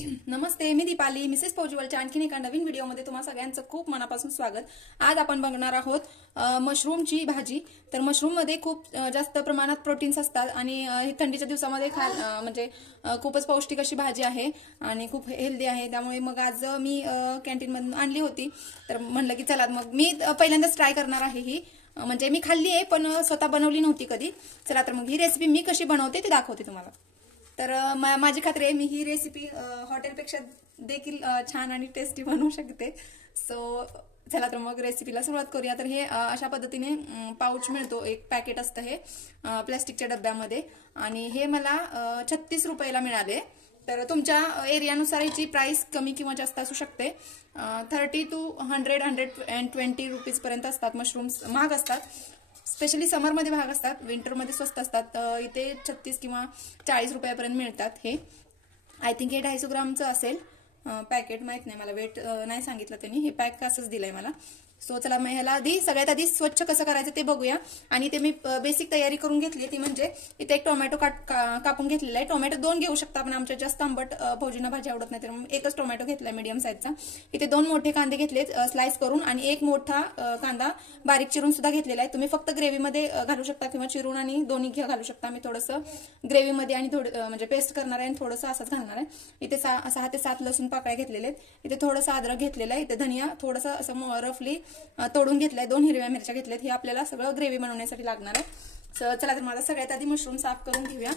नमस्ते, मी Deepali, Mrs फौजीवलच्या आणखीन एका नवीन व्हिडिओमध्ये तुम्हा सगळ्यांचं खूप मनापासून स्वागत। आज आपण बघणार आहोत मशरूमची भाजी। तर मशरूम मध्ये खूप जास्त प्रमाणात प्रोटीन्स असतात आणि थंडीच्या दिवसामध्ये म्हणजे खूपच पौष्टिक अशी भाजी आहे आणि खूप हेल्दी आहे। त्यामुळे मग आज मी कॅन्टीन मधून आणली होती, तर म्हणलं की चला मग मी पहिल्यांदाच ट्राय करणार आहे ही। म्हणजे मी खाल्ली आहे पण स्वतः बनवली नव्हती कधी। चला तर मग ही रेसिपी मी कशी बनवते ते दाखवते तुम्हाला। तर माझी खात्री आहे मी ही रेसिपी हॉटेलपेक्षा देखील छान आणि टेस्टी बनवू शकते। सो चला तर मग रेसिपीला सुरुवात करूया। तर हे अशा पद्धतीने पाउच मिळतो, एक पॅकेट असतं हे प्लास्टिकच्या डब्यामध्ये आणि हे मला 36 रुपयाला मिळाले। तर तुमच्या एरियानुसार याची प्राइस कमी किंवा जास्त असू शकते। 30 to 120 रुपीज पर्यंत असतात। मशरूम्स महाग असतात, स्पेशली समर मध्ये महाग असतात, विंटर मध्ये स्वस्त असतात। इथे 36 किंवा 40 रुपयापर्यंत मिळतात। हे आय थिंक हे 250 ग्रामचं असेल पॅकेट, माहित नाही मला, वेट नाही सांगितलं त्यांनी, हे पॅक असंच दिलंय मला। सो चला मग ह्याला सगळ्यात आधी स्वच्छ कसं करायचं ते बघूया। आणि ते मी बेसिक तयारी करून घेतली ती म्हणजे इथे एक टोमॅटो कापून घेतलेला आहे। टोमॅटो 2 घेऊ शकता, पण आमच्या जास्त आंबट फौजींना भाजी आवडत नाही, तर एकच टोमॅटो घेतलाय मीडियम साईजचा। इथे 2 मोठे कांदे घेतलेत स्लाइस करून आणि एक मोठा कांदा बारीक चिरून सुद्धा घेतलेला आहे। तुम्ही फक्त ग्रेव्हीमध्ये घालू शकता किंवा चिरून आणि दोन्ही घालू शकता। मी थोडंसं ग्रेव्हीमध्ये आणि थोडं म्हणजे पेस्ट करणार आहे आणि थोडंसं असंच घालणार आहे। इथे 6 ते 7 लसूण पाकळ्या घेतलेले आहेत। इथे थोडंसं अद्रक घेतलेलं आहे। इथे धनिया थोडंसं असं रफली तोडून घेतलाय। 2 हिरव्या मिरच्या घेतल्यात। हे आपल्याला सगळं ग्रेव्ही बनवण्यासाठी लागणार आहे। चला तर मला सगळ्यात आधी मशरूम साफ करून घेऊया।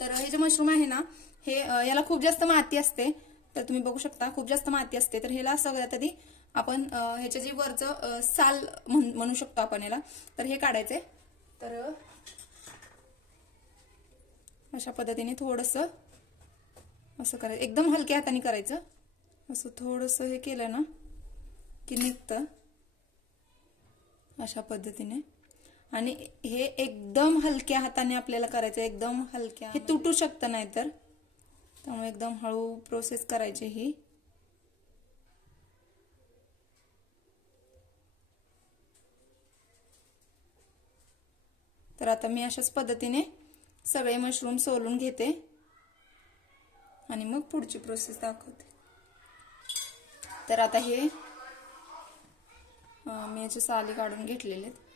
तर हे जे मशरूम आहे ना, हे याला खूप जास्त माती असते, तर तुम्ही बघू शकता खूप जास्त माती असते। तर ह्याला सगळ्यात आधी आपण ह्याचे जे वरचं साल म्हणू शकतो आपण याला, तर हे काढायचंय। तर अशा पद्धतीने थोडंसं असं करायचं, एकदम हलक्या हाताने करायचं। असं थोडंसं हे केलं ना की निघतं अशा पद्धतीने। आणि हे एकदम हलक्या हाताने आपल्याला करायचं, एकदम हलक्या, हे तुटू शकतं नाहीतर, त्यामुळे एकदम हळू प्रोसेस करायची ही। तर आता मी अशाच पद्धतीने सगळे मशरूम सोलून घेते आणि मग पुढची प्रोसेस दाखवते। तर आता हे मी याचे साली काढून घेतलेले आहेत।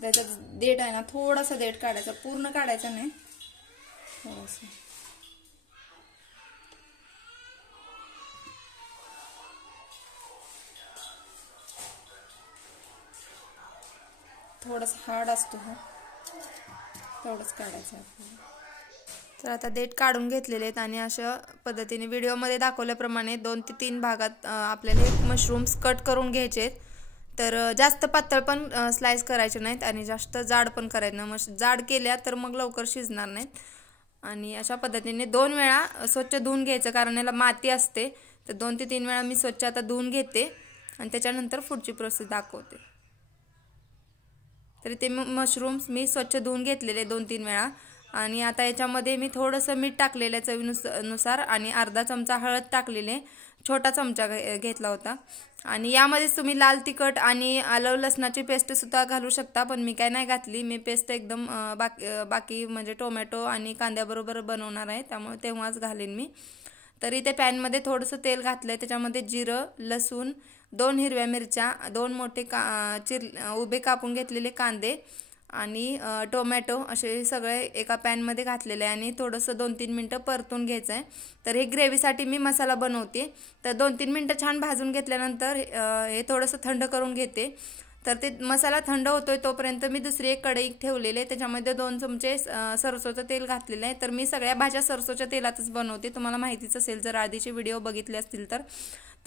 त्याच्यात देठ आहे ना, थोडासा देठ काढायचा, पूर्ण काढायचा नाही, थोडासा। थोडासा हार्ड असतो हा, तेवढंच काढायचं आपल्याला। तर आता देठ काढून घेतलेले आहेत आणि अशा पद्धतीने व्हिडिओमध्ये दाखवल्याप्रमाणे 2 ते 3 भागात आपल्याला हे मशरूम्स कट करून घ्यायचे आहेत। तर जास्त पातळ पण स्लाइस करायचे नाहीत आणि जास्त जाड पण करायचे नाही। जाड केल्या तर मग लवकर शिजणार नाहीत। आणि अशा पद्धतीने 2 वेळा स्वच्छ धुवून घ्यायचं, कारण याला माती असते। तर 2 ते 3 वेळा मी स्वच्छ आता धुवून घेते आणि त्याच्यानंतर पुढची प्रोसेस दाखवते। तर ते मशरूम्स मी स्वच्छ धुवून घेतलेले 2-3 वेळा आणि आता याच्यामध्ये मी थोडंसं मीठ टाकलेलं आहे चवीनुसार आणि अर्धा चमचा हळद टाकलेले, छोटा चमचा घेतला होता। आणि यामध्येच तुम्ही लाल तिखट आणि आलं लसणाची पेस्ट सुद्धा घालू शकता, पण मी काय नाही घातली। मी पेस्ट एकदम बाकी म्हणजे टोमॅटो आणि कांद्याबरोबर बनवणार आहे, त्यामुळे तेव्हाच घालेन मी। तर इथे पॅनमध्ये थोडंसं तेल घातलंय, त्याच्यामध्ये जिरं, लसूण, 2 हिरव्या मिरच्या, 2 मोठे उभे कापून घेतलेले कांदे आणि टोमॅटो असे सगळे एका पॅनमध्ये घातलेले आहे आणि थोडंसं 2-3 मिनटं परतून घ्यायचं आहे। तर हे ग्रेव्हीसाठी मी मसाला बनवते। तर 2-3 मिनटं छान भाजून घेतल्यानंतर हे थोडंसं थंड करून घेते। तर ते मसाला थंड होतोय तोपर्यंत मी दुसरी एक कढई ठेवलेली, त्याच्यामध्ये 2 चमचे सरसोचं तेल घातलेलं आहे। तर मी सगळ्या भाज्या सरसोच्या तेलातच बनवते, तुम्हाला माहितीच असेल जर आधीचे व्हिडिओ बघितले असतील तर।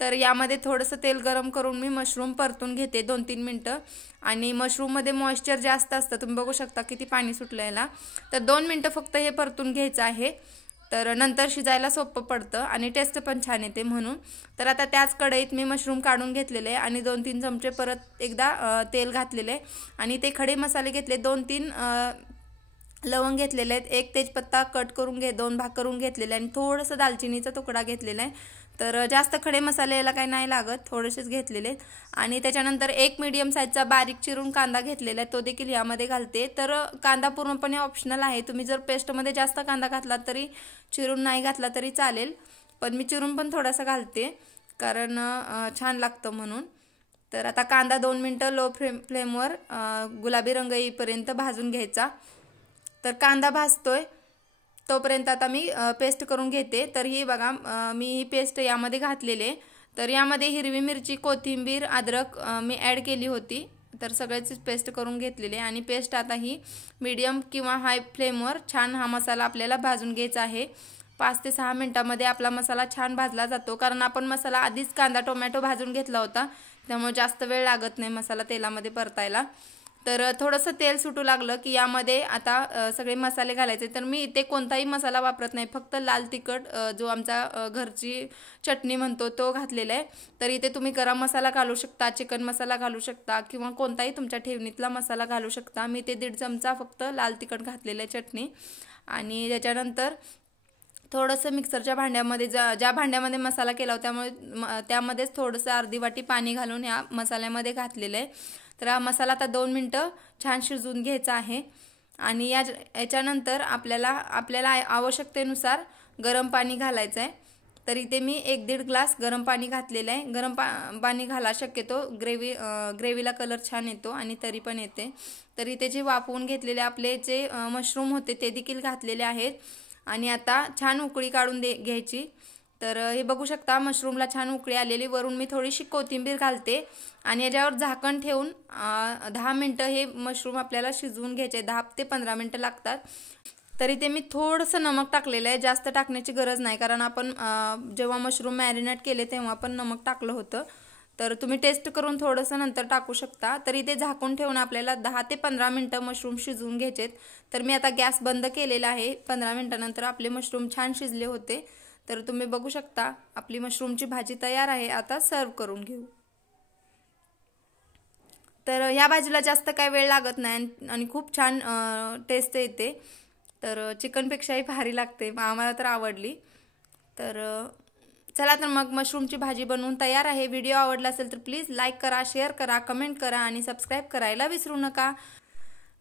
तर यामध्ये थोडंसं तेल गरम करून मी मशरूम परतून घेते 2-3 मिनटं। आणि मशरूममध्ये मॉइश्चर जास्त असतं, तुम्ही बघू शकता किती पाणी सुटलं याला। तर 2 मिनटं फक्त हे परतून घ्यायचं आहे, तर नंतर शिजायला सोपं पडतं आणि टेस्ट पण छान येते म्हणून। तर आता त्याच कढईत मी मशरूम काढून घेतलेले आणि 2-3 चमचे परत एकदा तेल घातलेले आणि ते खडे मसाले घेतले, 2-3 लवंग घेतलेले आहेत, 1 तेजपत्ता कट करून 2 भाग करून घेतलेले आणि थोडंसं दालचिनीचा तुकडा घेतलेला आहे, तर जास्त खडे मसाले याला काही नाही लागत, थोडेसेच घेतलेले. आणि त्याच्यानंतर एक मीडियम साईजचा बारीक चिरून कांदा घेतलेला आहे, तो देखील यामध्ये घालते. तर कांदा पूर्णपणे ऑप्शनल आहे, तुम्ही जर पेस्टमध्ये जास्त कांदा घातला तरी, चिरून नाही घातला तरी चालेल, पण मी चिरून पण थोडासा घालते कारण छान लागतं म्हणून. तर आता कांदा 2 मिनटं लो फ्लेमवर गुलाबी रंग येईपर्यंत भाजून घ्यायचा. तर कांदा भाजतोय तोपर्यंत आता मी पेस्ट करून घेते. तर ही बघा मी ही पेस्ट यामध्ये घातलेली. तर यामध्ये हिरवी मिरची, कोथिंबीर, अद्रक मी ॲड केली होती. तर सगळ्याची पेस्ट करून घेतलेली आणि पेस्ट आता ही मीडियम किंवा हाय फ्लेमवर छान हा मसाला आपल्याला भाजून घ्यायचा आहे. 5 ते 6 मिनिटांमध्ये आपला मसाला छान भाजला जातो, कारण आपण मसाला आधीच कांदा टोमॅटो भाजून घेतला होता, त्यामुळे जास्त वेळ लागत नाही मसाला तेलामध्ये परतायला. तर थोडंसं तेल सुटू लागलं की यामध्ये आता सगळे मसाले घालायचे. तर मी इथे कोणताही मसाला वापरत नाही, फक्त लाल तिखट जो आमचा घरची चटणी म्हणतो तो घातलेला आहे. तर इथे तुम्ही गरम मसाला घालू शकता, चिकन मसाला घालू शकता किंवा कोणताही तुमच्या ठेवणीतला मसाला घालू शकता. मी ते 1.5 चमचा फक्त लाल तिखट घातलेलं आहे चटणी. आणि त्याच्यानंतर थोडंसं मिक्सरच्या भांड्यामध्ये ज्या भांड्यामध्ये मसाला केला होता त्यामध्येच थोडंसं अर्धी वाटी पाणी घालून या मसाल्यामध्ये घातलेलं आहे. तर हा मसाला आता 2 मिनटं छान शिजवून घ्यायचा आहे. आणि याच्यानंतर आपल्याला आवश्यकतेनुसार गरम पाणी घालायचं आहे. तर इथे मी 1-1.5 ग्लास गरम पाणी घातलेलं आहे. गरम पाणी घाला, शक्यतो ग्रेव्हीला कलर छान येतो आणि तरी पण येते. तर इथे जे वाफवून घेतलेले आपले जे मशरूम होते ते देखील घातलेले आहेत. आणि आता छान उकळी काढून घ्यायची. तर हे बघू शकता मशरूमला छान उकळी आलेली. वरून मी थोडीशी कोथिंबीर घालते आणि याच्यावर झाकण ठेवून 10 मिनटं हे मशरूम आपल्याला शिजवून घ्यायचे. 10 ते 15 मिनटं लागतात. तरी ते मी थोडंसं नमक टाकलेलं आहे, जास्त टाकण्याची गरज नाही, कारण आपण जेव्हा मशरूम मॅरिनेट केले तेव्हा पण नमक टाकलं होतं. तर तुम्ही टेस्ट करून थोडंसं नंतर टाकू शकता. तरी ते झाकून ठेवून आपल्याला 10 ते 15 मिनटं मशरूम शिजवून घ्यायचेत. तर मी आता गॅस बंद केलेला आहे. 15 मिनटानंतर आपले मशरूम छान शिजले होते. तर तुम्ही बघू शकता आपली मशरूमची भाजी तयार आहे. आता सर्व करून घेऊ. तर ह्या भाजीला जास्त काय वेळ लागत नाही आणि खूप छान टेस्ट येते. तर चिकनपेक्षाही भारी लागते, आम्हाला तर आवडली. तर चला तर मग मशरूमची भाजी बनवून तयार आहे. व्हिडिओ आवडला असेल तर प्लीज लाईक करा, शेअर करा, कमेंट करा आणि सबस्क्राईब करायला विसरू नका.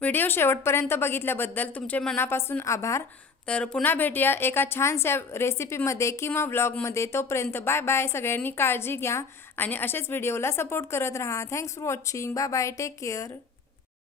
व्हिडिओ शेवटपर्यंत बघितल्याबद्दल तुमचे मनापासून आभार. तर पुन्हा भेटूया एका छानशा रेसिपीमध्ये किंवा व्लॉगमध्ये. तोपर्यंत बाय बाय. सगळ्यांनी काळजी घ्या आणि असेच व्हिडिओला सपोर्ट करत राहा. Thanks for watching. Bye bye. Take care.